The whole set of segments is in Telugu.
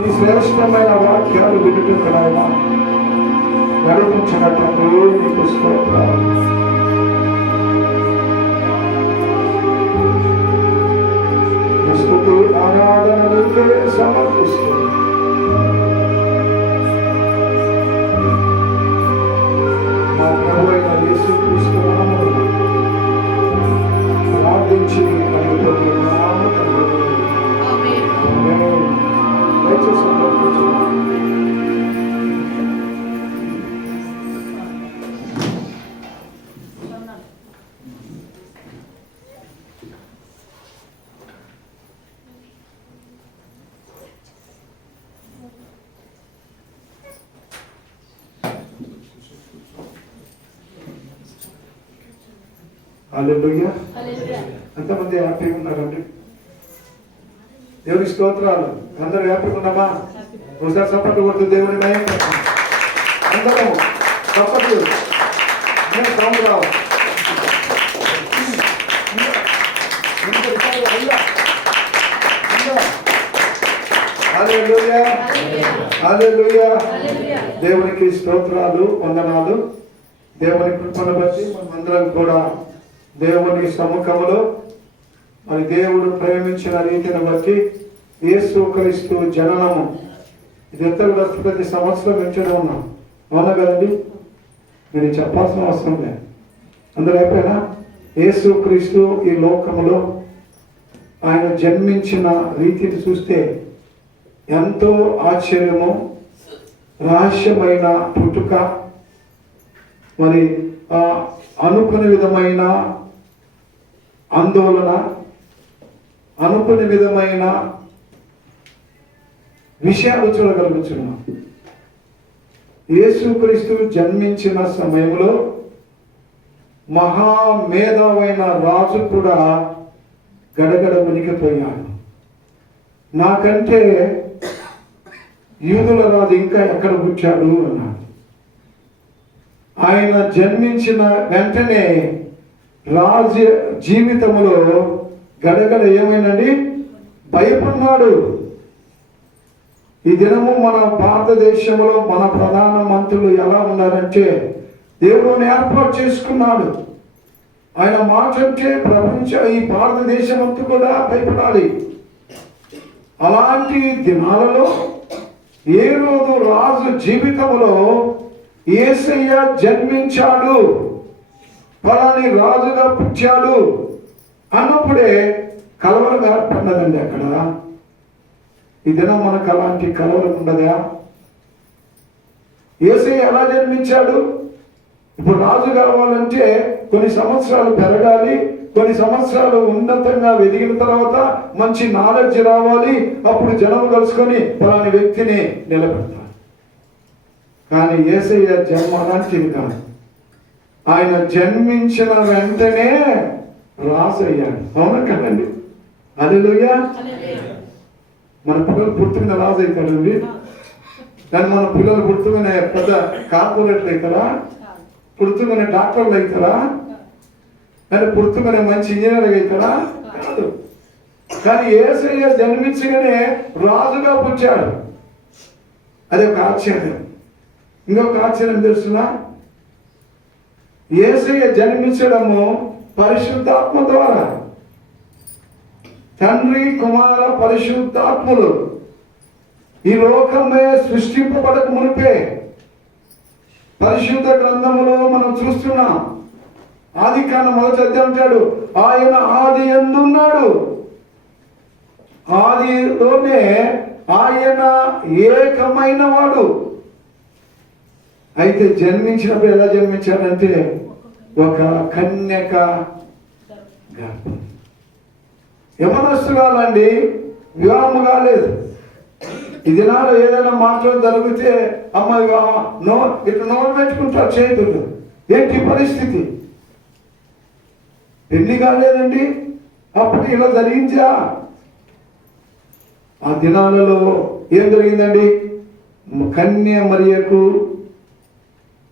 ఈ శ్రేష్టమైన వాక్యాలు వింటున్నాయన నడిపించినట్టు నీకు స్తోత్రాలు. స్తుతి ఆరాధన నీకే సమర్పిస్తుంది. మా ప్రభువైన యేసుక్రీస్తు నామములో ప్రార్థించి అడుగుతున్నాము తండ్రి. ఆమేన్. దయచేసి హల్లెలూయా. ఎంతమంది హ్యాపీగా ఉన్నారండి? దేవుని స్తోత్రాలు. అందరూ హ్యాపీగా ఉన్నామా? ఒకసారి సపోర్ట్ కొడుతూ దేవుని మహిమ అందరూ సపోర్ట్ సౌండ్ రావు. హల్లెలూయా, హల్లెలూయా. దేవునికి స్తోత్రాలు, వందనాలు. దేవుని కృపను బట్టి మనమందరం కూడా దేవుని సముఖంలో మరి దేవుడు ప్రేమించిన రీతిని బట్టి యేసుక్రీస్తు జననము ఇదంతా కూడా ప్రతి సంవత్సరం వింటూనే ఉన్నాం. అవునా కదండి? మీరు చెప్పాల్సిన అవసరం లేదు. అందరూ అయిపోయినా యేసుక్రీస్తు ఈ లోకములో ఆయన జన్మించిన రీతిని చూస్తే ఎంతో ఆశ్చర్యము, రహస్యమైన పుట్టుక, మరి అనుకునే విధమైన ఆందోళన, అనుకునే విధమైన విషయాలు చూడగలుగుతున్నాం. యేసుక్రీస్తు జన్మించిన సమయంలో మహామేధావైన రాజు కూడా గడగడ వణికిపోయాడు. నాకంటే యూదుల రాజు ఇంకా ఎక్కడ పుట్టాడు అన్నాడు. ఆయన జన్మించిన వెంటనే రాజు జీవితంలో గడగడ ఏమైందండి? భయపడ్డాడు. ఈ దినము మన భారతదేశంలో మన ప్రధాన మంత్రులు ఎలా ఉన్నారంటే దేవుని ఏర్పాటు చేసుకున్నాడు. ఆయన మాట అంటే ఈ భారతదేశం అంతా కూడా భయపడాలి. అలాంటి దినాలలో ఏ రోజు రాజు జీవితంలో యేసయ్య జన్మించాడు, ఫలాని రాజుగా పుట్టాడు అన్నప్పుడే కలవరం ఏర్పడినదండి. అక్కడ ఈ దినం మనకు అలాంటి కలవరం ఉండదా? యేసయ్య ఎలా జన్మించాడు? ఇప్పుడు రాజు కావాలంటే కొన్ని సంవత్సరాలు పెరగాలి, కొన్ని సంవత్సరాలు ఉన్నతంగా ఎదిగిన తర్వాత మంచి నాలెడ్జ్ రావాలి, అప్పుడు జనం కలుసుకొని ఫలాని వ్యక్తిని నిలబెడతారు. కానీ యేసయ్య జన్మ అలాంటిది కాదు. ఆయన జన్మించిన వెంటనే రాజు అయ్యాడు. అవునా కదండి? హల్లెలూయా. మన పిల్లలు పుట్టుకున్న రాజు అవుతాడండి. కానీ మన పిల్లలు పుట్టుకునే పెద్ద కార్పొరేట్లు అవుతారా? పుట్టుకునే డాక్టర్లు అవుతారా? కానీ పుట్టుకునే మంచి ఇంజనీర్ అవుతారా? కాదు. కానీ యేసయ్య జన్మించగానే రాజుగా పుట్టాడు. అది ఒక ఆశ్చర్యం. ఇంకొక ఆశ్చర్యం తెలుసునా? యేసయ్య జన్మించడము పరిశుద్ధాత్మ ద్వారా. తండ్రి, కుమార, పరిశుద్ధాత్ములు ఈ లోకమే సృష్టింపబడక మునిపే పరిశుద్ధ గ్రంథములో మనం చూస్తున్నాం. ఆది కాండం 1వ అధ్యాయం అంటాడు, ఆయన ఆది యందున్నాడు, ఆదిలోనే ఆయన ఏకమైన వాడు. అయితే జన్మించినప్పుడు ఎలా జన్మించాడంటే ఒక కన్యక గర్భం. యవనస్తురాలండి, వివాహము కాలేదు. ఈ దినాల్లో ఏదైనా మాటలు జరిగితే అమ్మాయి ఇట్లా నోరు పెట్టుకుంటారు చేతులు. ఏంటి పరిస్థితి? పెళ్లి కాలేదండి, అప్పుడు ఇలా జరిగించా. ఆ దినాలలో ఏం జరిగిందండి? కన్య మరియకు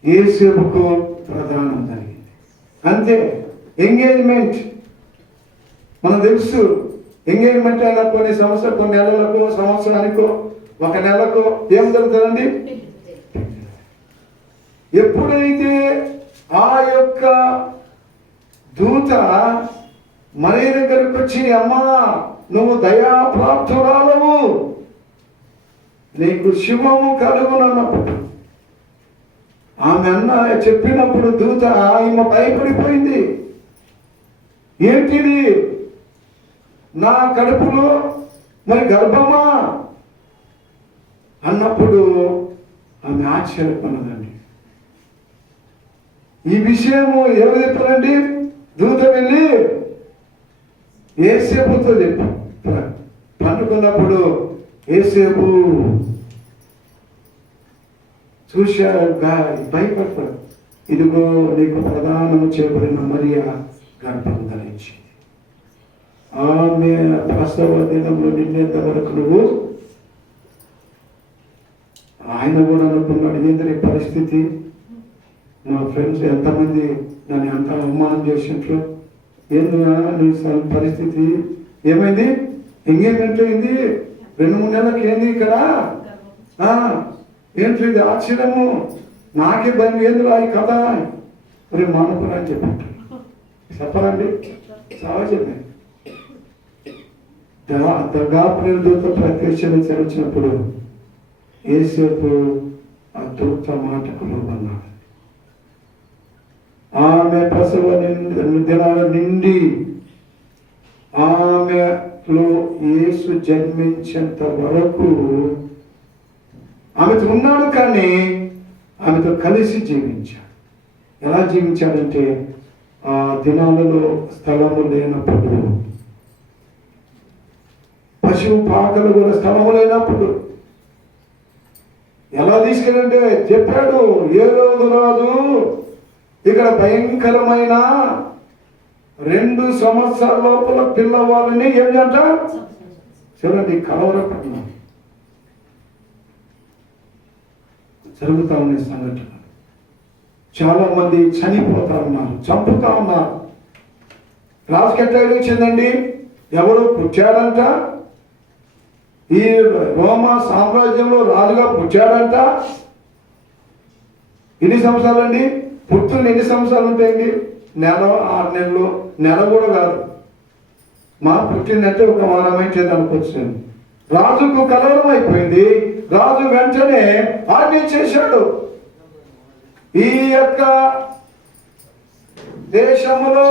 యేసేపుకు ప్రధానం జరిగింది. అంతే. ఎంగేజ్మెంట్ మనకు తెలుసు. ఎంగేజ్మెంట్ అయినా కొన్ని సంవత్సరాలు, కొన్ని నెలలకు, సంవత్సరానికో ఒక నెలకు ఏం జరుగుతుందండి? ఎప్పుడైతే ఆ యొక్క దూత మరి దగ్గరకు వచ్చి, అమ్మా నువ్వు దయాప్రాప్తురాలవు, నీకు శుభము కలుగునన్నప్పుడు, ఆమె అన్న చెప్పినప్పుడు దూత ఈమె భయపడిపోయింది. ఏంటిది, నా కడుపులో మరి గర్భమా అన్నప్పుడు ఆమె ఆశ్చర్యపడినదండి. ఈ విషయము ఎవరు చెప్పారండి? దూత వెళ్ళి యేసేపుతో చెప్పు. పండుకున్నప్పుడు యేసేపు చూశాడు, భయపడతాడు. ఇదిగో నీకు ప్రదానము చేయబడిన మరియా గర్భం ధరించింది. ఆమె ప్రసవ దినంలో నిన్నేంత వరకు నువ్వు, ఆయన కూడా అనుకున్నాడు, ఏంటనే పరిస్థితి, మా ఫ్రెండ్స్ ఎంతమంది నన్ను ఎంత అవమానం చేసినట్లు, ఏంది పరిస్థితి, ఏమైంది, ఎంగేజ్మెంట్ అయింది, 2-3 నెలలకు ఏంది ఇక్కడ, ఏంటి ఇది ఆశ్చర్యము, నాకే భయం, ఏందిరా ఈ కథ, మరి మానపురా అని చెప్పండి, చాలా చెప్పాను. గాబ్రియెలు దూత ప్రత్యక్షించినప్పుడు యేసేపు ఆ దూత మాటకు లోబడ్డాడు. ఆమె ప్రసవ దినాల నిండి ఆమెలో యేసు జన్మించేంత వరకు ఆమెతో ఉన్నాడు, కానీ ఆమెతో కలిసి జీవించాడు. ఎలా జీవించాడంటే, ఆ దినాలలో స్థలము లేనప్పుడు, పశువు పాకలు కూడా స్థలము లేనప్పుడు ఎలా తీసుకెళ్ళంటే చెప్పాడు, ఏ రోజు రాదు ఇక్కడ భయంకరమైన 2 సంవత్సరాల లోపల పిల్లవాళ్ళని ఏంటంట చూడండి, కలవరపట్నం జరుగుతా ఉన్నాయి సంఘటన. చాలా మంది చనిపోతా ఉన్నారు, చంపుతా ఉన్నారు. రాజుకి ఎట్లా వచ్చిందండి, ఎవరు పుట్టాడంట, ఈ రోమా సామ్రాజ్యంలో రాజుగా పుట్టాడంట. ఎన్ని సంవత్సరాలు అండి, పుట్టుని ఎన్ని సంవత్సరాలు ఉంటాయండి? 6 నెలలు, నెల కూడా కాదు. మా పుట్టిందంటే ఒక వారమైతే అనుకోవచ్చు. రాజుకు కలవరం అయిపోయింది. రాజు వెంటనే ఆజ్ఞ చేశాడు, ఈ యొక్క దేశములో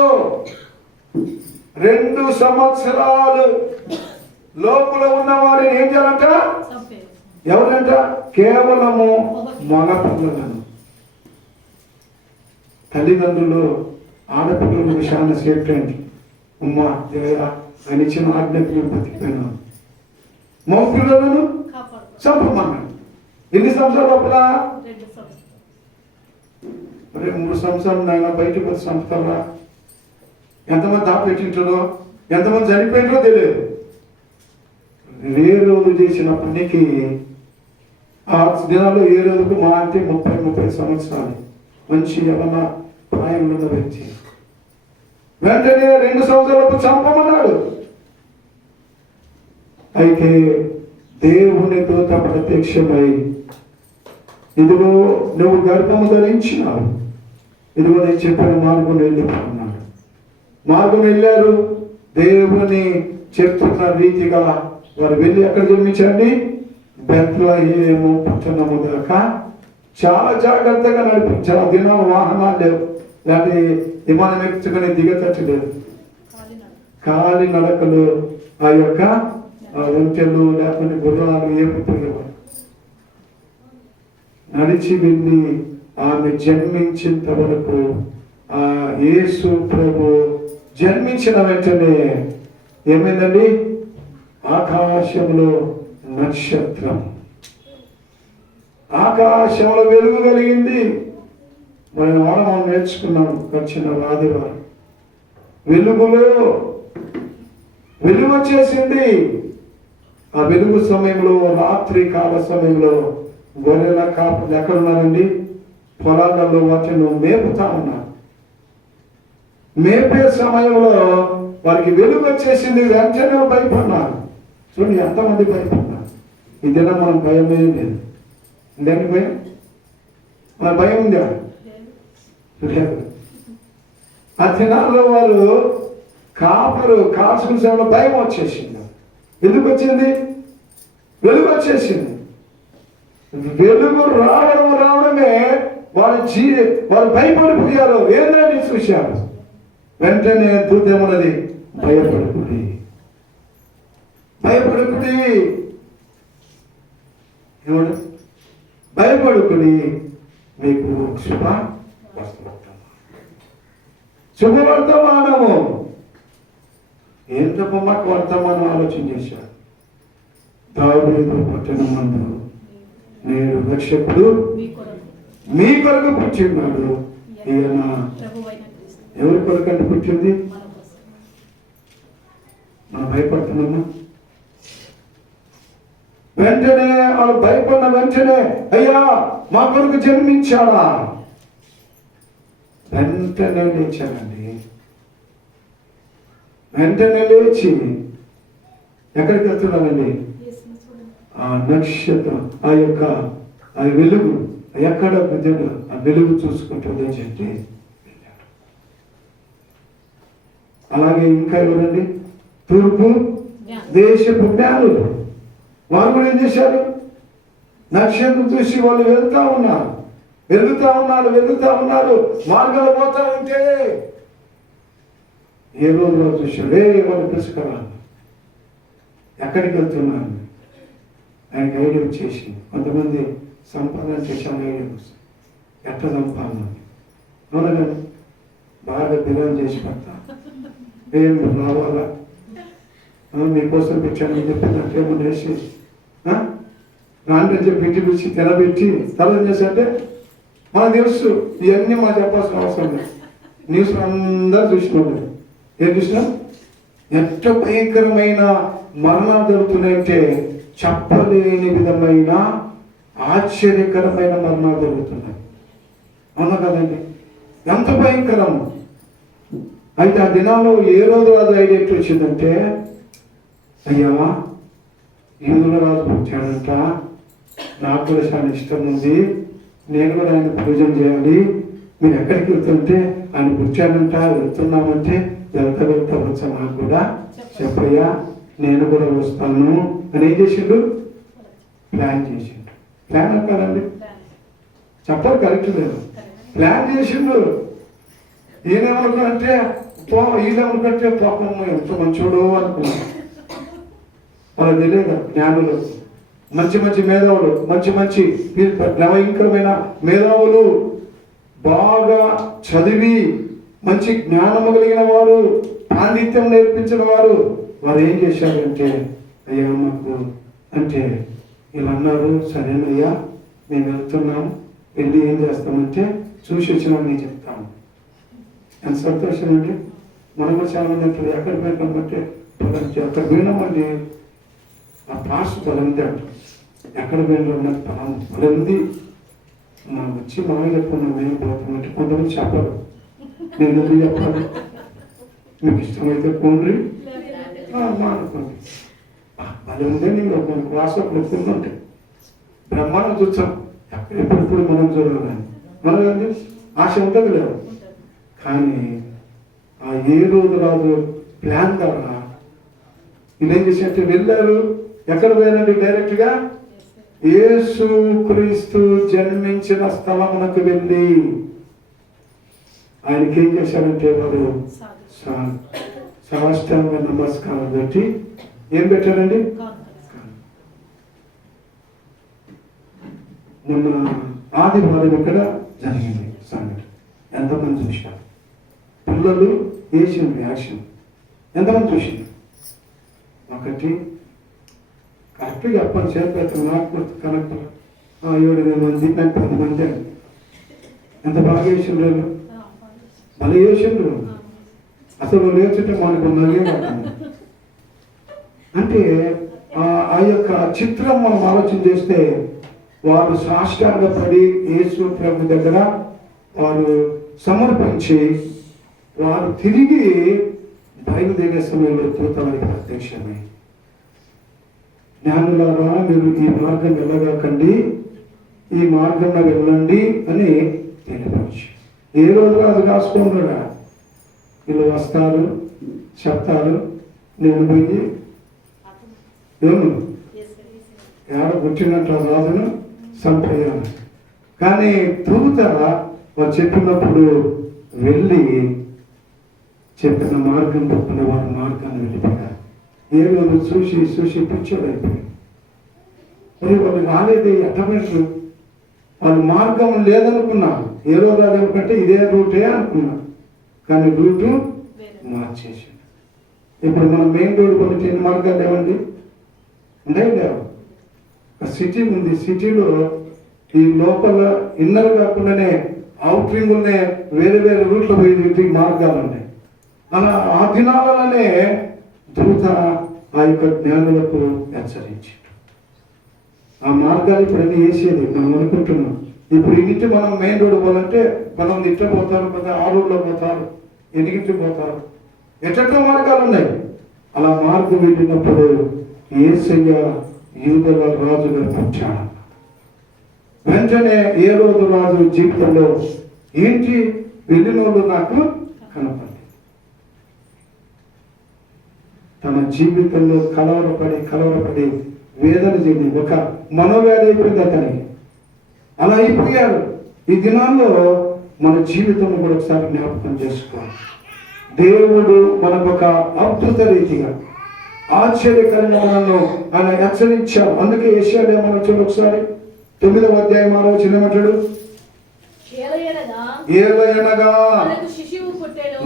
2 సంవత్సరాలు లోపల ఉన్న వారిని ఏం చేయాలంట? ఎవరంట? కేవలము మగ పిల్లలను. తల్లిదండ్రులు ఆడపిల్లల విషయాన్ని సేఫ్టీ ఉమ్మా ఆయన ఇచ్చిన ఆజ్ఞకు బతికిపోయినా, మగ పిల్లలను చంపమన్నాడు. ఎన్ని సంవత్సరాల లోపల? 3 సంవత్సరాలు నాయన బయటకు వచ్చి చంపుతారా? ఎంతమంది దాపెట్టింటారో, ఎంతమంది చనిపోయిందో తెలియదు. ఏ రోజు చేసినప్పటికీ ఆ దినాల్లో ఏ రోజుకు మా అంటే 30 సంవత్సరాలు మంచి ఏమన్నా ప్రాయంలో ఉన్న వ్యక్తి వెంటనే 2 సంవత్సరాలకు చంపమన్నాడు. అయితే దేవుని దూత ప్రత్యక్షమై, ఇదిగో నువ్వు గర్భము ధరించినావు, ఇదిగో నేను చెప్పిన మార్గం వెళ్ళిపోతున్నాడు. మార్గం వెళ్ళారు. దేవుని చెప్తున్న రీతిగా వారు వెళ్ళి ఎక్కడ జన్మించండి? బెత్లెహేము పట్టణము దాకా చాలా జాగ్రత్తగా నడిపించారు. ఆ దినాలు వాహనాలు లేవు, లేకపోతే విమానం ఎక్కించుకొని దిగతట్టు లేదు. కాలి నడకలు, ఆ యొక్క ఒంటెలు లేకపోతే గుర్రాలు ఏమిపోయేవారు. నడిచి వెళ్ళి ఆమె జన్మించేంత వరకు, ఆ యేసు ప్రభు జన్మించిన వెంటనే ఏమైందండి? ఆకాశంలో నక్షత్రం, ఆకాశంలో వెలుగు కలిగింది. మనం నేర్చుకున్నాం వచ్చిన ఆదివారం. వెలుగులో వెలుగు వచ్చేసింది. ఆ వెలుగు సమయంలో, రాత్రి కాల సమయంలో గొర్రెల కాపులు ఎక్కడున్నారండి? పొలాలలో వాటిని మేపుతా ఉన్నారు. మేపే సమయంలో వారికి వెలుగు వచ్చేసింది. వెంటనే భయపడినారు. చూడండి ఎంతమంది భయపడినారు. ఇదేనా మనం భయం ఏం లేదు. దేనికి భయం? మన భయం ఉందా? లేదు. ఆ దినాల్లో వారు కాల్చుకునే సమయంలో భయం వచ్చేసింది. ఎందుకు వచ్చింది? వెలుగు వచ్చేసింది. వెలుగు రావడమే వాళ్ళు భయపడిపోయారు. ఏంటంటే చూశారు. వెంటనే దూతేమన్నది, భయపడుకుడి ఏమన్నా, భయపడుకుడి, మీకు శుభవర్తమానము. ఎంత మాకు వర్తమానం ఆలోచన చేశారు. దావీదు పట్టణమందు నేడు రక్షకుడు మీ కొరకు పుట్టినాడు. ఈయన ఎవరి కొరకంటే పుట్టింది? మనం భయపడుతున్నామా? వెంటనే వాళ్ళు భయపడిన వెంటనే, అయ్యా మా కొరకు జన్మించాడా? వెంటనే లేచానండి. వెంటనే లేచి ఎక్కడికి వెళ్తున్నానండి? ఆ నక్షత్రం, ఆ వెలుగు ఎక్కడ ఆ వెలుగు చూసుకుంటుందని చెప్పి వెళ్ళాడు. అలాగే ఇంకా ఎవరండి? తూర్పు దేశపు జ్ఞానులు. వారు కూడా ఏం చేశారు? నక్షత్రం చూసి వాళ్ళు వెళ్తా ఉన్నారు. మార్గాలు పోతా ఉంటే ఏ రోజులో చూశాడు, వాళ్ళు పిలుచుకరా, ఎక్కడికి వెళ్తున్నాను? ఆయనకి ఐడియా వచ్చేసి, కొంతమంది సంపాదన చేశాను ఐడియా వస్తుంది, ఎట్లా సంపాదన. అవునా కదా? బాగా బిర్యానీ చేసి పెడతా, ఏం రావాలా, మీకోసం పెట్టాను చెప్పినట్టు ఏమన్నా వేసి నాన్న చెప్పి ఇంటి పిలిచి తినబెట్టి తర్వాత చేశారంటే మనకు తెలుసు. ఇవన్నీ మనం చెప్పాల్సిన అవసరం లేదు. న్యూస్ అందరూ చూసినాడు. ఏం చూసినా? ఎంత భయంకరమైన మరణాలు జరుగుతున్నాయంటే చెప్పలేని విధమైన ఆశ్చర్యకరమైన మరణాలు జరుగుతున్నాయి. అవునా కదండి? ఎంత భయంకరం. అయితే ఆ దినాల్లో ఏ రోజు రాజు ఐడియా ఎట్లా వచ్చిందంటే, అయ్యా యూదుల రాజు పుట్టాడంట, నాకు కూడా చాలా ఇష్టం ఉంది, నేను కూడా ఆయన పూజన చేయాలి. మీరు ఎక్కడికి వెళ్తుంటే ఆయన పుట్టాడంట, వెళ్తున్నామంటే వెళ్తా వచ్చా నాకు కూడా చెప్పయ్యా, నేను కూడా వస్తాను అని ఏం చేసిండు? ప్లాన్ చేసిండు. ప్లాన్ అంటారండి, చెప్పాలి కరెక్ట్ లేదు. ప్లాన్ చేసిండు. ఈయనేమనుకుంటే ఈయనేమనుకుంటే పాపం ఎంత మంచోడు అనుకున్నాడు. వాళ్ళకి తెలియదు జ్ఞానులు, మంచి మేధావులు, మంచి భయంకరమైన మేధావులు, బాగా చదివి మంచి జ్ఞానము కలిగిన వారు, పాండిత్యం నేర్పించిన వారు ఏం చేశారంటే, అయ్యా మాకు అంటే వీళ్ళు అన్నారు, సరేనయ్యా మేము వెళ్తున్నాం, వెళ్ళి ఏం చేస్తామంటే చూసి వచ్చినా నేను చెప్తాము. ఎంత సంతోషం అండి. మనం కూడా చాలా మంది అంటారు, ఎక్కడ పోయినామంటే అక్కడ పోయినామండి, ఆ పాస్ బలంది అంట, ఎక్కడ పోయినా ఉన్నది బలంది, మనం వచ్చి మనం చెప్పుకున్నాం మేము పోతామంటే కొంతమంది చెప్పరు. నేను ఎందుకు చెప్పాలి? మీకు ఇష్టమైతే పోండి అనుకోండి. అది ఉందే నేను మన క్లాస్లో పెట్టుకుంటుంటే బ్రహ్మాండం చూసాం, ఎప్పుడెప్పుడు మనం చూడాలని మనకండి ఆశ ఉంటుంది లేదు. కానీ ఆ ఏ రోజు రాజు ప్లాన్ ద్వారా ఇదేం చేసినట్టు వెళ్ళారు. ఎక్కడ పోయారండి? డైరెక్ట్గా యేసు క్రీస్తు జన్మించిన స్థలమునకు వెళ్ళి ఆయనకి ఏం చేశారంటే వారు సాష్టాంగ నమస్కారం పెట్టి ఏం పెట్టారండి? మొన్న ఆదివారం ఇక్కడ జరిగింది సంఘటన. ఎంతమంది చూశారు? పిల్లలు వేసిన రియాక్షన్ ఎంతమంది చూసారు? ఒకటి కరెక్ట్గా చెప్పండి, చేత నాకు కరెక్ట్ 7-8 మంది, నాకు 10 మంది. ఎంత బాగా వేసిండ్రు, మళ్ళీ వేసిండ్రు. అసలు లేచుంటే మనకు ఉన్నది అంటే ఆ యొక్క చిత్రం మనం ఆలోచన చేస్తే, వారు సాష్టాంగ పడి యేసు ప్రభు దగ్గర వారు సమర్పించి వారు తిరిగి బయలుదేరే సమయంలో దూత వారికి ప్రత్యక్షమై జ్ఞానులారా, మీరు ఈ మార్గం వెళ్ళగాకండి, ఈ మార్గంలో వెళ్ళండి అని తెలియవచ్చు. ఏ రోజు రాజు కాసుకుంటున్నా, వీళ్ళు వస్తారు, చెప్తారు, నేను పోయి ఏను ఏడ పుట్టినట్టు రాజును చంపేయాలి. కానీ తూగుతారా వారు చెప్పినప్పుడు వెళ్ళి చెప్పిన మార్గం తప్పున వారి మార్గాన్ని వెళ్ళిపోయారు. ఏ రోజు చూసి చూసి పిచ్చోడైపోయారు. మరి వాళ్ళు రాలేదు, ఎట్టబెట్టరు, వాళ్ళు మార్గం లేదనుకున్నారు. ఏ రోజు అదేమిటంటే ఇదే రూటే అనుకున్నారు, కానీ రూటు మార్చేసాడు. ఇప్పుడు మనం మెయిన్ రోడ్ కొన్ని ఎన్ని మార్గాలు ఏమండి ఉన్నాయి లేవు. సిటీ ఉంది, సిటీలో ఈ లోపల ఇన్నర్ కాకుండానే అవుట్ రింగులనే వేరే వేరే రూట్లో పోయి మార్గాలు ఉన్నాయి. అలా ఆ దినాలనే దూత ఆ యొక్క జ్ఞానులకు హెచ్చరించాడు. ఆ మార్గాలు ఇప్పుడు అన్ని వేసేది మనం అనుకుంటున్నాం. ఇప్పుడు ఇంటి మనం మెయిన్ రోడ్ పోవాలంటే మనం ఇట్లా పోతారు కదా, ఆ రోడ్లో పోతారు, ఎన్నింటి పోతారు, ఎట్లా మార్గాలు ఉన్నాయి. అలా మార్గం వెళ్ళినప్పుడు యేసయ్య యూదుల రాజుగా పుట్టాడు. వెంటనే ఏ రోజు రాజు జీవితంలో ఏంటి వెళ్ళినోళ్ళు నాకు కనపడి తన జీవితంలో కలవరపడి వేదన చెంది ఒక మనోవేద అయిపోయింది అతనికి. అలా అయిపోయాడు. ఈ దినాల్లో మన జీవితంలో కూడా ఒకసారి జ్ఞాపకం చేసుకోవాలి. దేవుడు మనకు ఒక అద్భుత రీతిగా ఆశ్చర్యకరంగా మనల్ని ఆయన హెచ్చరించాడు. అందుకే యెషయాలో ఏమన్నా చూడు ఒకసారి 9వ అధ్యాయం 6వ వచనం ఏమంటాడు? ఏలయనగా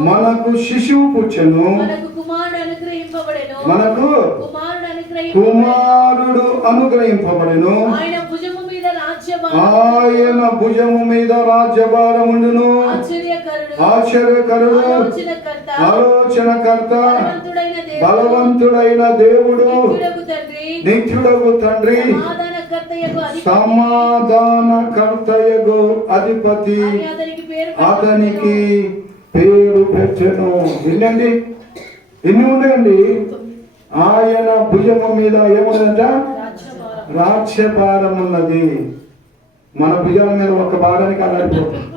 మనకు శిశువు పుట్టెను, మనకు కుమారుడు అనుగ్రహింపబడెను, ఆయన భుజము మీద రాజ్యభారం ఉండును. ఆశ్చర్యకరుడు, ఆలోచనకర్త, బలవంతుడైన దేవుడు, నిత్యుడగు తండ్రి, సమాధానకర్తయగు అధిపతి అతనికి పేరు పెట్టెను. వినండి, ఎన్ని ఉన్నాయండి? ఆయన భుజము మీద ఏముందంట? రాజ్యభారం ఉన్నది. మన భుజాల మీద ఒక భారానికి అలాడిపోతుంది.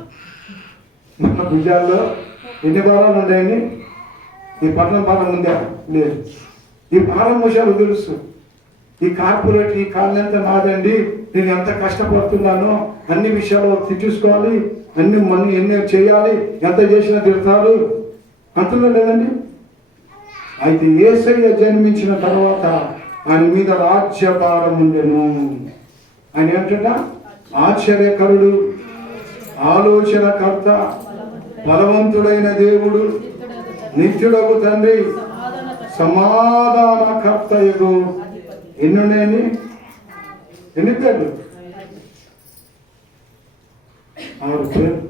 మన భుజాల్లో ఎన్ని భారాలు ఉన్నాయండి? ఈ పట్టణం భారం ఉందా? లేదు. ఈ భారం విషయాలు తెలుసు. ఈ కార్పొరేట్ ఈ కాలనీ నాదండి, నేను ఎంత కష్టపడుతున్నానో అన్ని విషయాలు చూసుకోవాలి, అన్ని మనీ ఎన్ని చేయాలి, ఎంత చేసినా తిడతారు అంటున్నా లేదండి. అయితే యేసయ్య జన్మించిన తర్వాత ఆయన మీద రాజ్యభారం ఉండెను. ఆయన ఏంటంట? ఆశ్చర్యకరుడు, ఆలోచనకర్త, బలవంతుడైన దేవుడు, నిత్యుడగు తండ్రి, సమాధానకర్తయగు. ఎన్ని ఉన్నాయండి? ఎన్ని పేర్లు? 6 పేర్లు.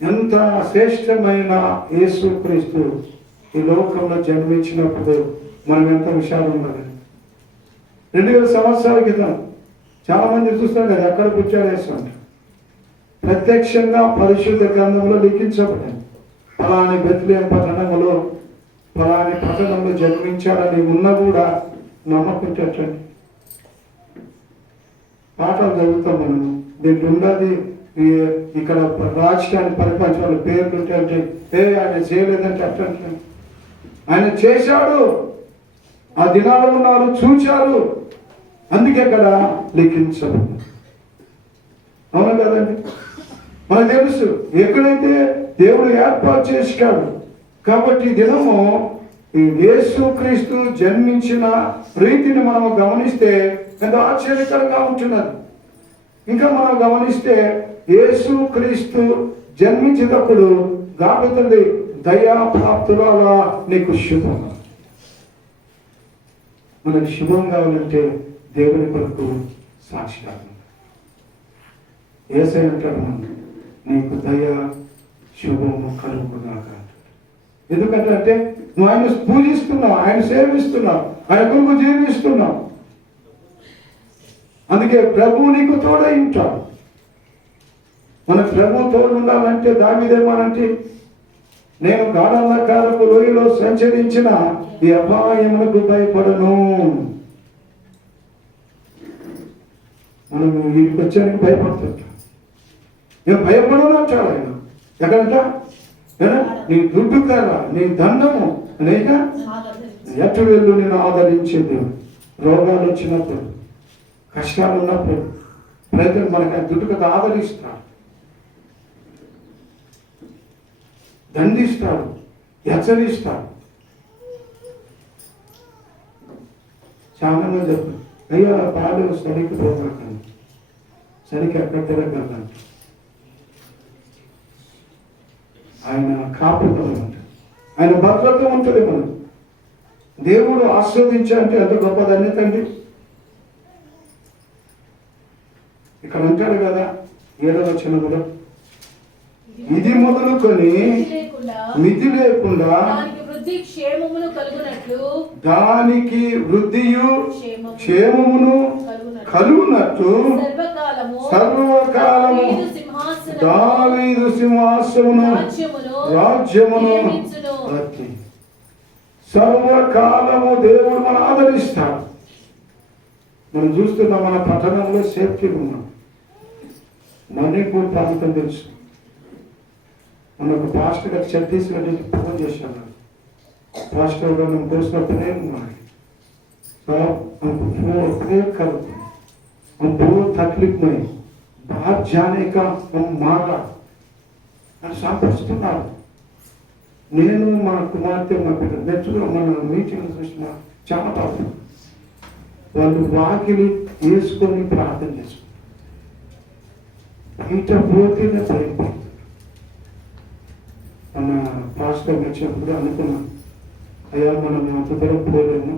ఎంత శ్రేష్టమైన యేసుక్రీస్తు ఈ లోకంలో జన్మించినప్పుడు మనం ఎంత విషయాలు ఉన్నది. 2000 సంవత్సరాల క్రితం చాలా మంది చూస్తాం కదా, ఎక్కడ కూర్చొని వేస్తుంటారు. ప్రత్యక్షంగా పరిశుద్ధ గ్రంథంలో లిఖించబడింది, ఫలాని బెత్లెహేము పట్టణంలో ఫలాని పట్టణంలో జన్మించాడని ఉన్నా కూడా నమ్మకుంటండి. పాఠాలు చదువుతాం మనం. దీంట్లో ఉన్నది ఇక్కడ రాజకీయాన్ని పరిపాలించిన పేర్లు ఉంటే ఆయన చేయలేదంటే అట్లా. ఆయన చేశాడు, ఆ దినాలు ఉన్నారు, చూచారు, అందుకే అక్కడ లిఖించదు. అవును కదండి? మనకు తెలుసు ఎక్కడైతే దేవుడు ఏర్పాటు చేశాడు. కాబట్టి ఈ దినము ఈ యేసుక్రీస్తు జన్మించిన రీతిని మనం గమనిస్తే ఎంతో ఆశ్చర్యకరంగా ఉంటున్నది. ఇంకా మనం గమనిస్తే యేసుక్రీస్తు జన్మించేటప్పుడు గాబతుంది, దయా ప్రాప్తుల నీకు శుభం. మనకు శుభం కావాలంటే దేవుని కొరకు సాక్షిగా యేసయ్య అంటాడు, నీకు దయా శుభము కలుగుగాక. ఎందుకంటే నువ్వు ఆయన పూజిస్తున్నావు, ఆయన సేవిస్తున్నావు, ఆయన కొరకు జీవిస్తున్నావు. అందుకే ప్రభువు నీకు తోడై ఉంటాడు. మన ప్రభువు తోడు ఉండాలంటే దావీదేమోనంటే నేను గాఢాంధకారపు లోయలో సంచరించిన ఈ అపాయములకు భయపడను. మనం వీటికి వచ్చానికి భయపడుతుంటాం. నేను భయపడను అంటాడు ఆయన. ఎక్కడంట? నీ దుడ్డు కర్ర, నీ దండము అనేక ఎటు వెళ్ళు నేను ఆదరించేది. రోగాలు వచ్చినప్పుడు, కష్టాలు ఉన్నప్పుడు ప్రజలు మనకి ఆ దుడ్డు కథ ఆదరిస్తాడు, దండిస్తాడు, హెచ్చరిస్తాడు. చాలా మంది చెప్పారు, అయ్యా పాలు సరికి పోగలకండి, సరికి ఎక్కడ తిరగలంట. ఆయన కాపుదల ఉంటుంది, ఆయన భద్రత ఉంటుంది. మనం దేవుడు ఆస్వాదించాలంటే ఎంత గొప్ప ధన్యత అండి. ఇక్కడ అంటాడు కదా 7వ వచనంలో, ఇది మొదలుకొని మితి లేకుండా దానికి వృద్ధియు క్షేమమును కలుగునట్టు సర్వకాలము దావీదు సింహాసనమును రాజ్యమును బట్టి సర్వకాలము దేవుడు మనం ఆదరిస్తాడు. మనం చూస్తున్నాం, మన పట్టణంలో సేఫ్టీ ఉన్నాం. మణిపూర్ ప్రాంతం తెలుసు. మనకు పాస్టర్ గారు ఛత్తీస్గఢ్ నుంచి ఫోన్ చేశాను. पास्टर का हम दोस्त प्रेम हुआ है, तो हमको प्रेम करते हैं। हम बहुत तकलीफ में बाहर जाने का हम मारा అని సంపస్తున్నారు. నేను మా కుమార్తె మా బిడ్డ నెచ్చులో మన మీటింగ్ చూసిన చాలా పాపం వాళ్ళు వాకిలి వేసుకొని ప్రార్థన చేసుకుంటారు. బయట పోతేనే భయపడుతుంది. మన పాస్టర్ వచ్చినప్పుడు అనుకున్నాం, అయ్యా మనం అంత దూరం పోలేము,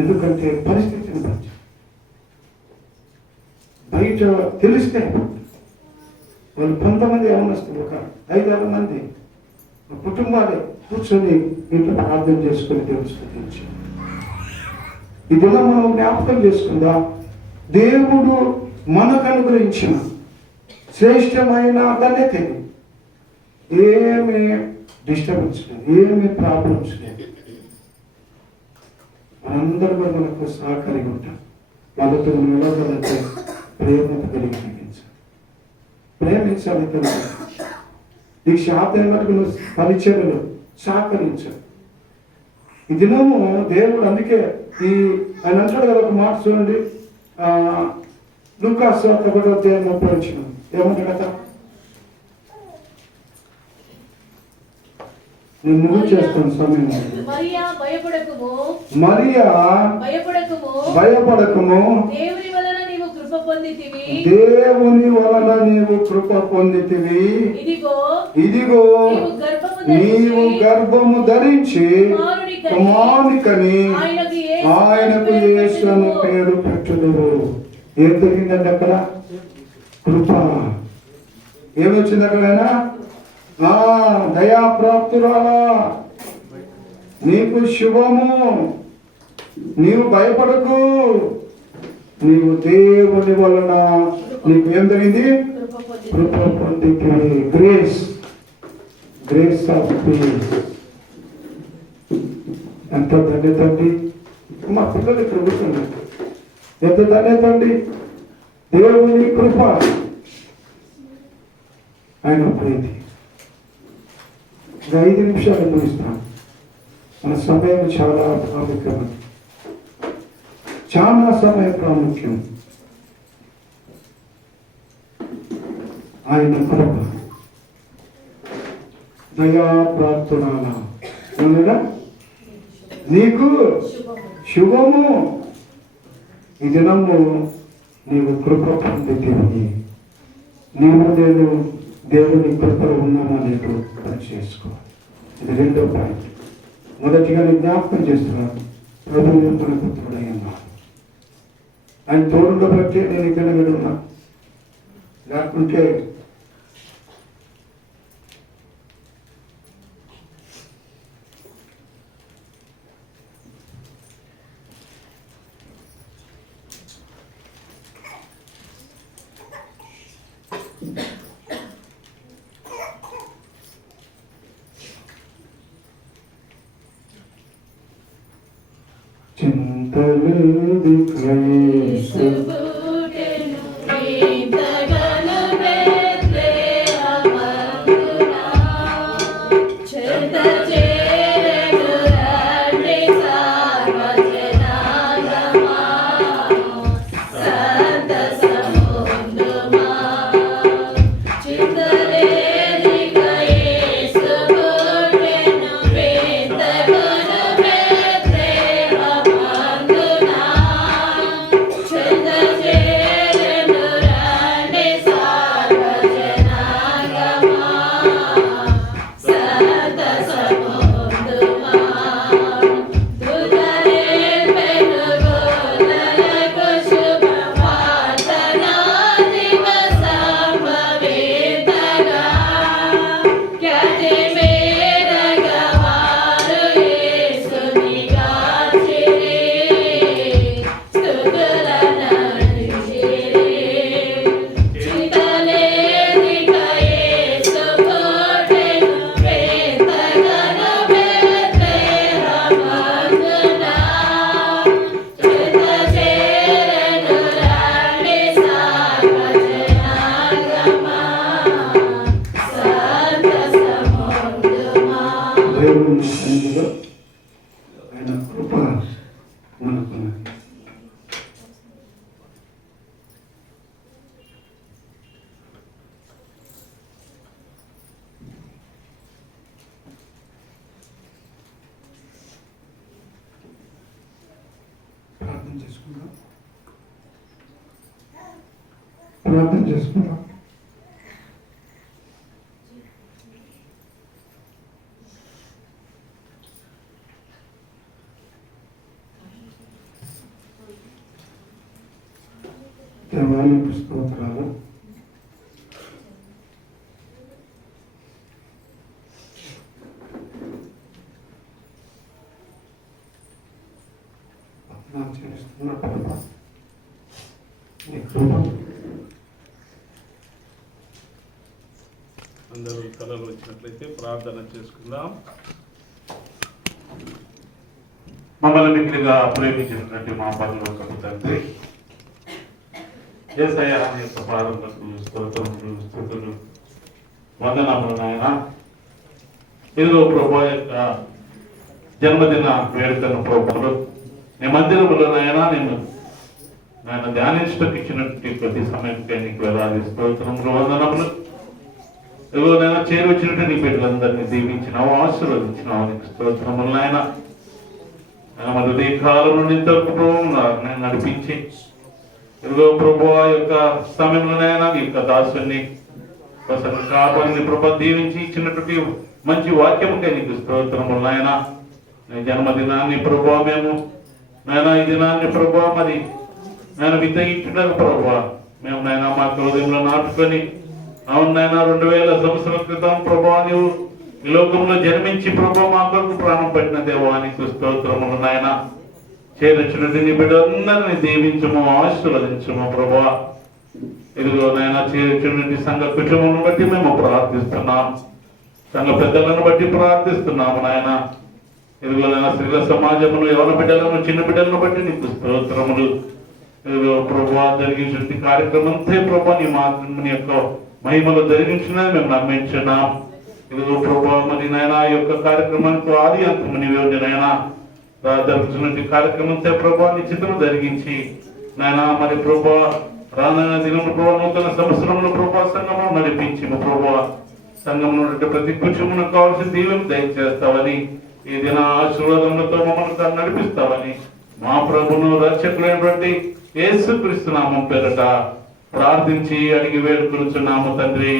ఎందుకంటే పరిస్థితిని బట్టి బయట తెలిస్తే వాళ్ళు కొంతమంది ఏమనిస్తారు, ఒక 5-6 మంది కుటుంబాలే కూర్చొని ఇంట్లో ప్రార్థన చేసుకుని దేవుని స్తుతించి ఇదిలా మనం జ్ఞాపకం చేసుకుందా, దేవుడు మనకు అనుగ్రహించిన శ్రేష్టమైన ధన్యత. ఏమి డిస్టర్బెన్స్ లేదు, ఏమి ప్రాబ్లమ్స్ లేదు. మనందరూ కూడా మనకు సహకారిగా ఉంటాం. వాళ్ళతో మనం వెళ్ళాలంటే ప్రేమత కలిగి ప్రేమించాలి. నీకు శాతం మటుకు నువ్వు పరిచయలు సహకరించాలి. ఈ దినము దేవుడు అందుకే ఆయన అంటాడు కదా, ఒక మాట చూడండి, లూకా సువార్త 1:30 ఏమంటాడు కదా, నేను ముగ్గు చేస్తాను సమయం. మరియా భయపడకుము, దేవుని వలన నీవు కృప పొందితివి. ఇదిగో నీవు గర్భము ధరించి కుమారునికని ఆయనకు యేసు అను పేరు పెట్టుదువు. ఏం జరిగిందండి అక్కడ? కృప. ఏమొచ్చింది అక్కడైనా? దయాప్రాప్తురాలా, నీకు శుభము, నీవు భయపడకు, నీవు దేవుని వలన నీకు ఏం జరిగింది? కృప పొందితివి. Grace of peace. ఎంత ధన్యత అండి. మా పిల్లలు ఇక్కడ కూర్చున్నారు. ఎంత ధన్యత అండి. దేవుని కృప, ఆయన ప్రీతి. 5 నిమిషాలు ముగిస్తాను. మన సమయం చాలా ప్రాముఖ్యం, చాలా సమయం ప్రాముఖ్యం. ఆయన కృప, దయా ప్రార్థన, నీకు శుభము. ఈ దినము నీవు కృప పొందితివి. నేను దేవుని కృపలో ఉన్నానా నీకు పనిచేసుకోవాలి. ఇది 2వ పాయింట్. మొదటిగా నేను జ్ఞాపకం చేస్తున్నాను, ప్రభువు మనకు తోడై ఉన్నాడు. ఆయన తోడుగా బట్టి నేను ఇక్కడ ఉన్నా, లేకుంటే ప్రార్థన చేసుకుందాం. దేవానికి స్తోత్రాలు. చేస్తున్న అందరూ కళలు వచ్చినట్లయితే ప్రార్థన చేసుకుందాం. మమ్మల్ని మిక్కిలిగా ప్రేమించినటువంటి మా పరలోకపు తండ్రి, యేసయ్య నీ యొక్క పాదములకు స్తోత్రములు స్తుతులు వందనములు నాయన. ఇదిగో ప్రభువా యొక్క జన్మదిన వేడుకను ప్రభువులు నీ మందిరములో నాయన నేను ధ్యానించడానికి ఇచ్చినటువంటి ప్రతి సమయంకే నీకు వేలాది స్తోత్రములు వందనములు. ఇదిగో నేను చేరువచ్చినట్టు నీ బిడ్డలందరినీ దీవించినావు, ఆశీర్వదించినావు, నీకు స్తోత్రములు నాయన. మరి ఈ కాలం నుండి ఇంతవరకు నేను నడిపించి ఇదిగో ప్రభువా యొక్క సమయంలోనైనా నీ యొక్క దాసుని కాపాడిని ప్రభు దీవించి ఇచ్చినటువంటి మంచి వాక్యముకే నీకు స్తోత్రములు నాయన. నీ జన్మదినాన్ని ప్రభువా మేము నాయన ఈ దినాన్ని ప్రభువా మరి నేను విత్తగించుటకు ప్రభువా మేము నాయన మా హృదయంలో నాటుకొని అవును నాయన 2000 సంవత్సరాల క్రితం ప్రభువా నీవు ఈ లోకంలో జన్మించి ప్రభువా మా కొరకు ప్రాణం పెట్టిన దేవానికి స్తోత్రములు నాయన. చేరొచ్చినట్టు నీ బిడ్డలందరినీ దీవించము, ఆశీర్వదించము ప్రభువా. ఇదిగో నాయన చేరొచ్చినటువంటి సంఘ కుటుంబం బట్టి మేము ప్రార్థిస్తున్నాం, సంఘ పెద్దలను బట్టి ప్రార్థిస్తున్నాము నాయన. ఇదిగో నాయన స్త్రీల సమాజమును యవన బిడ్డలను చిన్న బిడ్డలను బట్టి నీకు స్తోత్రములు. ఇదిగో ప్రభువా జరిగించిన కార్యక్రమం అంతే ప్రభువా నీ యొక్క మహిమలో జరిగించినది మేము నమ్మించున్నాం. ఇదిగో ప్రభువా మరి నాయన ఈ యొక్క కార్యక్రమానికి ఆది అంతము నీవే ఉంది నాయన. జరుగుతున్నటువంటి కార్యక్రమం అంతే ప్రభువా నీ చిత్రం జరిగించి నాయన మరి ప్రభువా రానున్న దినములు ప్రభువా నూతన సంవత్సరంలో ప్రభువా సంఘమును నడిపించి ప్రభువా సంఘంలో ప్రతి కుటుంబం కావాల్సిన దీవెన దయచేస్తావని, ఈ దిన ఆశీర్వాదములతో మమ్మల్ని నడిపిస్తావని మా ప్రభును రక్షకులైనటువంటి యేసుక్రీస్తు నామం పేరట ప్రార్థించి అడిగి వేడుకొనుచున్నాము తండ్రి.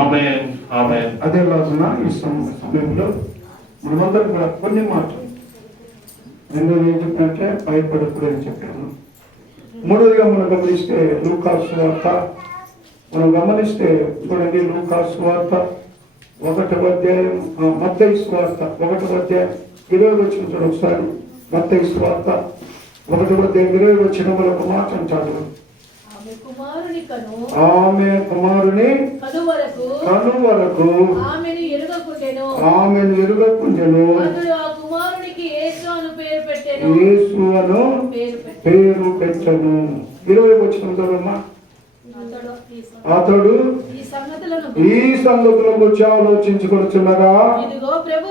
ఆమేన్ ఆమేన్. అదే రోజున ఈ సమయంలో మనమందరం కూడా కొన్ని మాటలు రెండోది ఏం చెప్పినట్టే భయపడకూడదు అని చెప్పాను. మూడోదిగా మనం గమనిస్తే లూకాసు వార్త చూడండి లూకాసు వార్త 1వ అధ్యాయం, మత్తయి సువార్త 1వ అధ్యాయం 20 వచ్చిన చూడ ఒకసారి. మత్తయి సువార్త 1వ అధ్యాయం 20 వచ్చిన ఒక మాట అంటాడు. ఆమె కుమారుని కను వరకు ఆమెను ఎరుగకుండెను. యేసు అను పేరు పెట్టెను. యేసు అను పేరు పెట్టెను. 20 వచ్చిన చదవమ్మా. అతడు ఈ సంగతులను గురించి ఆలోచించుకొనుచున్నగా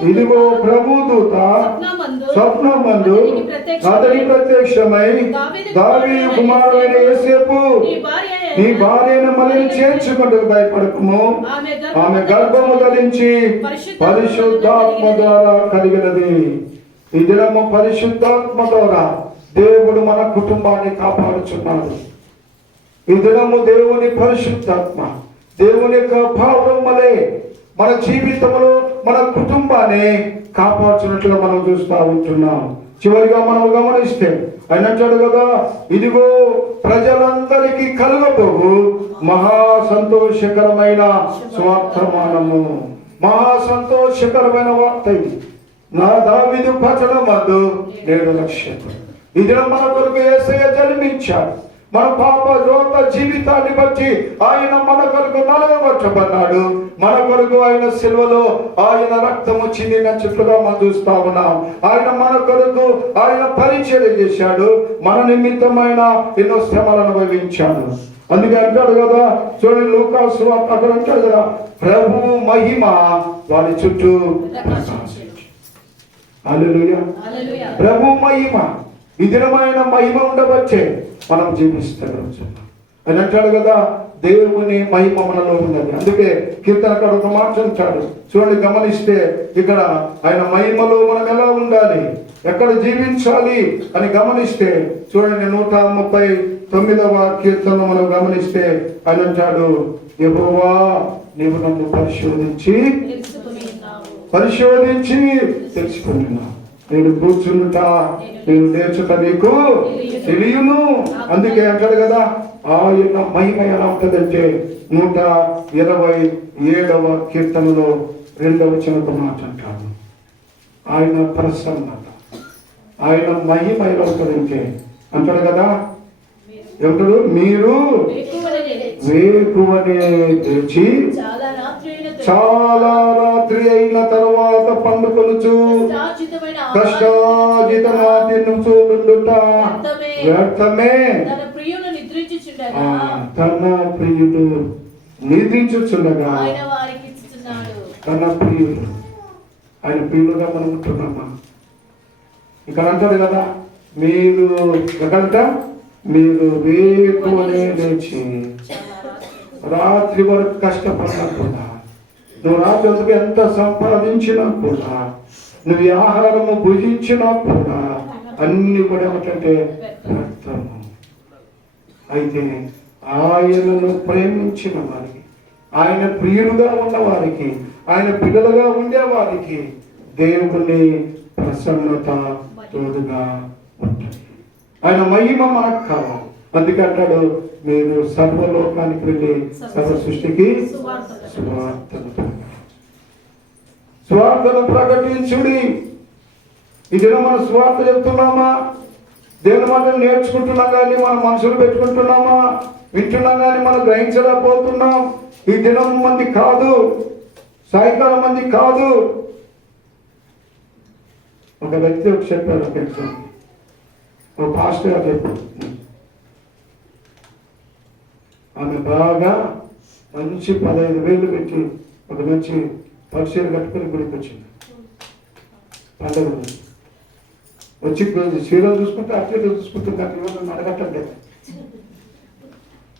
ఇదిగో ప్రభు దూత స్వప్నమందు అతనికి ప్రత్యక్షమై దావీదు కుమారుడైన యోసేపు నీ భార్యను మళ్ళీ చేర్చుకుంటూ భయపడకము, ఆమె గర్భము ధరించి పరిశుద్ధాత్మ ద్వారా కలిగినది. ఈ దినము పరిశుద్ధాత్మ ద్వారా దేవుడు మన కుటుంబాన్ని కాపాడుచున్నాడు. ఈ దినము దేవుని పరిశుద్ధాత్మ, దేవుని యొక్క భావం వలె మన జీవితంలో మన కుటుంబాన్ని కాపాడుచున్నట్లుగా మనం చూస్తూ ఉంటున్నాం. చివరిగా మనం గమనిస్తే ఆయన అంటాడు కదా, ఇదిగో ప్రజలందరికీ కలుగబోవు మహా సంతోషకరమైన స్వార్థమానము. మహా సంతోషకరమైన వార్త ఇది. నా దావీదు పట్టణమందు 7 లక్షలు. ఈ దినం మన కొరకు యేసయ్య జన్మించాడు. మన పాప రోత జీవితాన్ని బట్టి ఆయన మన కొరకు నలగబట్టబడ్డాడు. మన కొరకు ఆయన సిలువలో ఆయన రక్తము చిందించినట్లుగా మనం చూస్తా ఉన్నాం. ఆయన మన కొరకు ఆయన పరిచయం చేశాడు. మన నిమిత్తమైన ఎన్నో శ్రమలను అనుభవించాడు. అందుకే అంటాడు కదా, చూడండి లూకా సువార్త అక్కడ అంటాడు కదా, ప్రభువు మహిమ వారి చుట్టూ హల్లెలూయా. ప్రభు మహిమ, ఈ దినమైన మహిమ ఉండవచ్చే మనం జీవిస్తున్నాం అని అంటాడు కదా. దేవుని మహిమ మనలో ఉన్నది. అందుకే కీర్తనకారుడు ఒక మాట అంటాడు, చూడండి గమనిస్తే ఇక్కడ ఆయన మహిమలో మనం ఎలా ఉండాలి, ఎక్కడ జీవించాలి అని గమనిస్తే చూడండి 139వ కీర్తన మనం గమనిస్తే ఆయన అంటాడు, యెహోవా నీవు నన్ను పరిశోధించి తెలుసుకున్నావు. నేను కూర్చుంటా, నేను నేర్చుట నీకు తెలియను. అందుకే అంటాడు కదా, ఆయన మహిమ ఎలా ఉంటుందంటే 127వ కీర్తనలో 2వ వచనంలో మాట అంటాడు, ఆయన ప్రసన్నత, ఆయన మహిమ ఎలా ఉంటుందంటే అంటాడు కదా, ఏమంటాడు, మీరు వేకువనే లేచి చాలా రాత్రి అయిన తర్వాత పండుకొనుచు కష్టాజితమా తినుచుండుట వ్యర్థమే. తన ప్రియుడు నిద్రించుచుండగా తన ప్రియుడు, ఆయన ప్రియులుగా మనం ఉంటున్నామా. ఇక్కడ అంటాడు కదా, మీరు ఎక్కడంట, మీరు వేకువనే లేచి రాత్రి వరకు కష్టపడినా కూడా, నువ్వు రాత్రి వరకు ఎంత సంపాదించినా కూడా, నువ్వు ఆహారము భుజించినా కూడా అన్ని కూడా ఏమిటంటే వ్యర్థము. అయితే ఆయనను ప్రేమించిన వారికి, ఆయన ప్రియులుగా ఉన్నవారికి, ఆయన పిల్లలుగా ఉండేవారికి దేవుని ప్రసన్నత తోడుగా ఉంటుంది. ఆయన మహిమ మనకు కావాలి. అందుకే అంటాడు, మీరు సర్వలోకానికి వెళ్ళి సర్వ సృష్టికి స్వార్థను ప్రకటించుడి. ఈ దినం మనం స్వార్థ చెప్తున్నామా? దేవుని మాటలు నేర్చుకుంటున్నాం కానీ మనం మనసులు పెట్టుకుంటున్నామా? వింటున్నాం కానీ మనం గ్రహించలేకపోతున్నాం. ఈ దినం మంది కాదు, సాయంకాలం మంది కాదు. ఒక వ్యక్తి చెప్పారు, ఒక ఎగ్జాంపుల్, ఒక పాస్టర్ గారు చెప్పారు, ఆమె బాగా మంచి 15,000 పెట్టి ఒక మంచి పరిచయం కట్టుకుని గుడికి వచ్చింది. పండుగ వచ్చి చీరలు చూసుకుంటే అట్లే చూసుకుంటుంది, అట్లా ఇవ్వడం అడగట్టండి.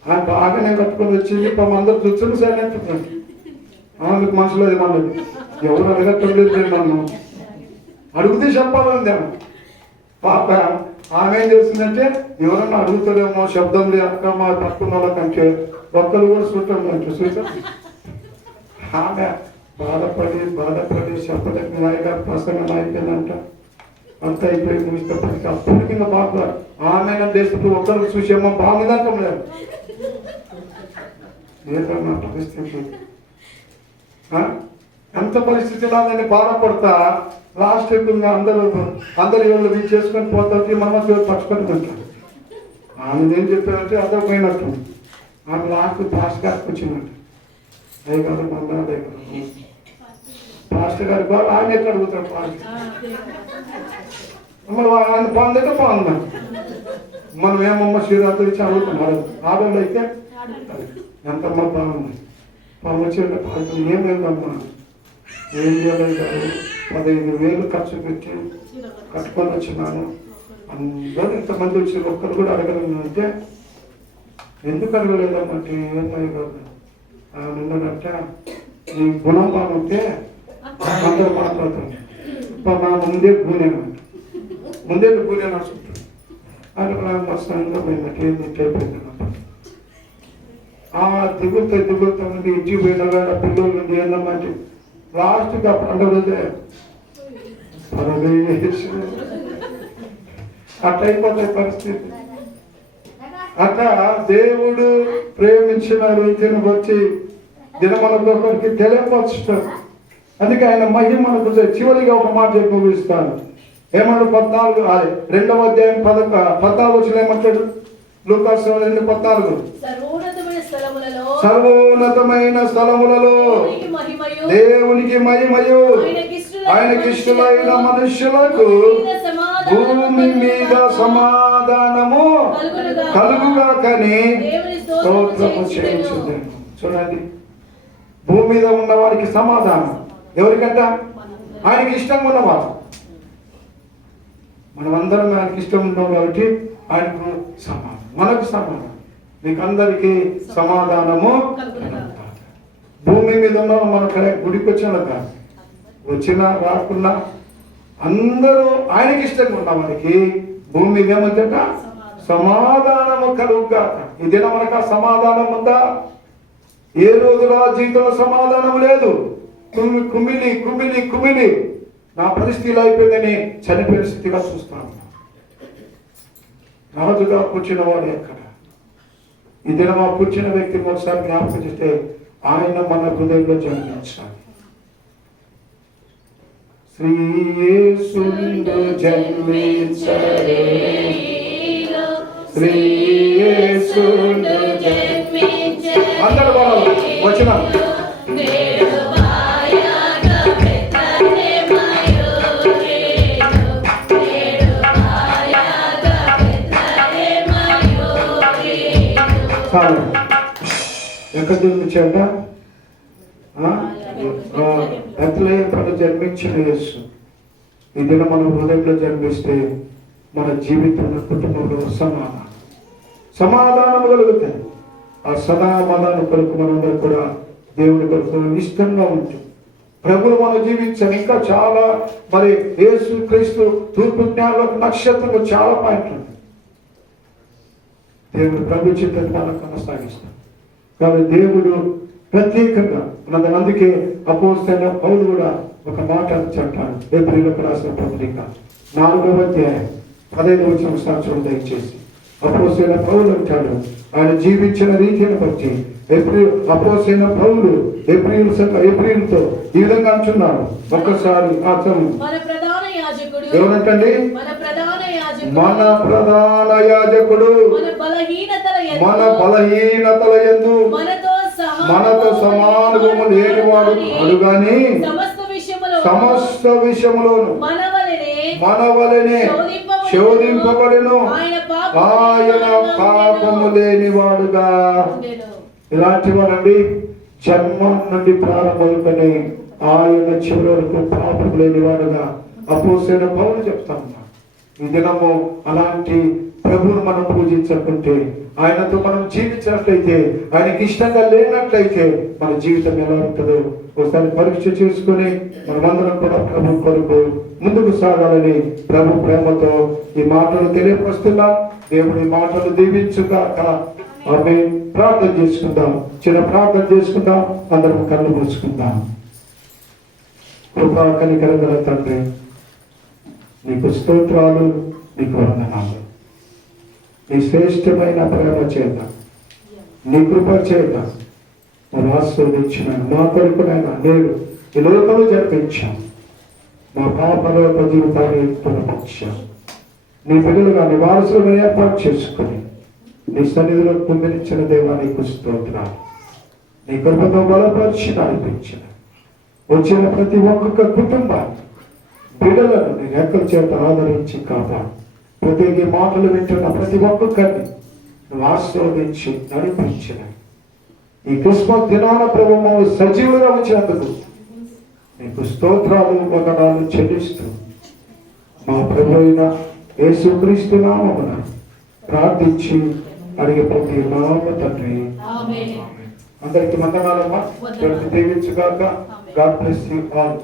ఆమె బాగానే కట్టుకొని వచ్చింది. అందరూ చూసుకుని సైలెంట్ ఉంటుంది. మీకు మనసులో ఏమన్నది, ఎవరు అడగట్టలేదు నన్ను, అడిగితే చెప్పాలంది ఆమె. పాప ఆమె ఏం చేస్తుందంటే, ఎవరన్నా అడుగుతారేమో శబ్దం లేక మా తక్కువ వాళ్ళకంటే ఒక్కరు కూడా చూడండి చూసాం. ఆమె బాధపడి చెప్పలేక నాయగారు ప్రసంగం అయిపోయిందంట, అంత అయిపోయి ముగిస్తప్పటికి అప్పటికి ఇంకా బాగా ఆమె దేశపు ఒక్కరు చూసేమో బాగుందంటాం లేదు. ఏదన్నా పరిస్థితి, ఎంత పరిస్థితి రాదని బాధపడతా లాస్ట్ అందరూ వీళ్ళు చేసుకొని పోతాకి మనం పట్టుకొని ఉంటారు. ఆమె ఏం చెప్పారంటే అదే పోయినట్టు. ఆమె లాస్ట్ పాస్టర్ గారికి వచ్చిందంట, అదే కదా మొన్న అదే కదా పాస్టర్ గారి బాగా ఆయన ఎక్కడ అడుగుతాడు. మరి ఆయన పొందట బాగుందా? మనం ఏమమ్మ శివరాత్రి చదువుతున్నారు, ఆడవాళ్ళు అయితే ఎంతమ్మ బాగుంది, వచ్చేట పాడుతుంది. ఏమైందమ్మా? ఏం చేయలేదు, 15,000 ఖర్చు పెట్టి కట్టుకొని వచ్చినాను. అందరూ ఇంతమంది వచ్చి ఒక్కరు కూడా అడగలేదు అంటే, ఎందుకు అడగలేదమ్మంటే ఏమయ్య కాదు నిన్నట నీ గుణం బాగుంటే అందరూ మాట్లాడుతుంది. నా ముందే గూనే నడుచుకుంటాను అని మస్తు పోయిందంటే ఏంటంటే దిగులుతో ఉంది. ఇంటికి పోయిన వేళ పిల్లలు ఉంది ఏందమ్మంటే లాస్ట్గా పండుగ రోజే అట్లా అయిపోతాయి పరిస్థితి. అట్లా దేవుడు ప్రేమించిన రీతిని వచ్చి దినమనొకరికి తెలియపరచడం. అందుకే ఆయన మహిమను చివరిగా ఒక మాట చెప్పి ముగిస్తాను. ఏమన్నాడు? 2వ అధ్యాయం 14 వచ్చిన ఏమంటాడు? లూకాసు 2:14 సర్వోన్నతమైన స్థలములలో దేవునికి మహిమయు ఆయనకిష్టులైన మనుష్యులకు భూమి మీద సమాధానము కలుగుగాకని స్తోత్రము చేయించుంది. చూడండి, భూమి మీద ఉన్న వారికి సమాధానం ఎవరికంట? ఆయనకి ఇష్టంగా ఉన్నవారు. మనమందరం ఆయనకి ఇష్టం ఉన్నాం కాబట్టి ఆయనకు సమాధానం, మనకు సమాధానం, మీకు అందరికీ సమాధానము. భూమి మీద ఉన్న మన గుడికి వచ్చిన కాదు, వచ్చినా రాకున్నా అందరూ ఆయనకి ఇష్టంగా ఉన్న వారికి భూమి మీద ఏమంట? సమాధానము కలుగుగాక. ఈ దినం మనకు ఆ సమాధానం ఉందా? ఏ రోజులా జీవితంలో సమాధానం లేదు. కుమిలి కుమిలి కుమిలి నా పరిస్థితి అయిపోయిందని చనిపోయిన స్థితిగా చూస్తాను. రాజుగా కూర్చున్న వాడు ఎక్కడ? ఈ దినం ఆ కూర్చున్న వ్యక్తిని ఒకసారి జ్ఞాపకం చేస్తే ఆయన మన హృదయంలో జన్మించాలి. శ్రీ యేసుండు జన్మించరే, శ్రీ యేసుండు జన్మించరే. అందరూ బాగా వచ్చిన ఎక్కడ జన్మించాడ? బెత్లెహేములో జన్మించిన యేసు ఈ దినం మన హృదయంలో జన్మిస్తే మన జీవితంలో, కుటుంబంలో సమాధానం కలుగుతాయి. ఆ సమాధానం కొరకు మనందరూ కూడా దేవుడి కొరకు ఇష్టంగా ఉంటుంది. ప్రభువు మనం జీవించాలి. ఇంకా చాలా మరి యేసు క్రీస్తు తూర్పు జ్ఞానంలో నక్షత్రంలో చాలా పాయింట్లు ఉన్నాయి. దేవుడు ప్రభు చిత్తాన్ని మనం కొనసాగిస్తాం. కాబట్టి దేవుడు ప్రత్యేకంగా ఉన్నది. అందుకే అపోస్తలుడైన పౌలు కూడా ఒక మాట చెప్తాడు. హెబ్రీయులకు రాసిన పత్రిక 4వ అధ్యాయం 15వ వచనం చూడండి దయచేసి. అపోస్తలుడైన పౌలు అంటాడు, ఆయన జీవించిన రీతిని బట్టి అపోస్తలుడైన పౌలు హెబ్రీయులతో ఈ విధంగా అంటున్నాడు. ఒక్కసారి ఎవరంటండి? మన ప్రధాన యాజకుడు మన బలహీనతల యందు మనతో సమానము లేనివాడు కాడు గాని సమస్త విషయములోను మన వలెనే శోధింపబడెను, ఆయన పాపము లేనివాడుగా. ఇలాంటి వారండి జన్మం నుండి ప్రారంభమని ఆయన చివరి వరకు పాపం లేనివాడుగా అపోస్తలుడైన పౌలు చెప్తా ఉన్నాడు. ఈ దినము అలాంటి ప్రభువును మనం పూజించకుంటే, ఆయనతో మనం జీవించినట్లయితే, ఆయనకి ఇష్టంగా లేనట్లయితే మన జీవితం ఎలా ఉంటుందో ఒకసారి పరీక్ష చేసుకుని మనమందరం కూడా ప్రభు కొరకు ముందుకు సాగాలని ప్రభు ప్రేమతో ఈ మాటలు తెలియపరుస్తున్నాం. దేవుడి మాటలు దీవించుగాక. ఆమె ప్రార్థన చేసుకుందాం. చిన్న ప్రార్థన చేసుకుందాం. అందరం కళ్ళు మూసుకుందాం. కృపా కనికరం గల తండ్రి, నీకు స్తోత్రాలు, నీకు వందనాలు. నీ శ్రేష్టమైన ప్రేమ చేత, నీ కృప చేత మనం ఆస్వాదించిన మా కొరకునైనా నేడు ఈ లోకంలో జరిపించాం. మా పాపలోక జీవితాన్ని తొలగించాం. నీ బిడ్డలుగా నీ వారసులను ఏర్పాటు చేసుకుని నీ సన్నిధిలో కుమిరించిన దేవా నీకు స్తోత్రాలు. నీ కృపతో బలపరిచి నడిపించిన వచ్చిన ప్రతి ఒక్కొక్క కుటుంబాన్ని బిడ్డలను నీ రెక్కల చేత ఆదరించి కాపాడు. ప్రతి మాటలు వింటున్న ప్రతి ఒక్కరిని నువ్వు ఆశీర్వదించి నడిపించిన ఈ క్రిస్మస్ దినాన ప్రభు మమ్మల్ని సజీవులుగా ఉంచినందుకు నీకు స్తోత్రాలు వందనాలు చెల్లిస్తూ మా ప్రభు అయిన యేసుక్రీస్తు నామమున ప్రార్థించి అడిగే ప్రతి నామ తండ్రి. ఆమేన్. అందరికి వందనాలమ్మా. దీవించుగాక. God bless you all.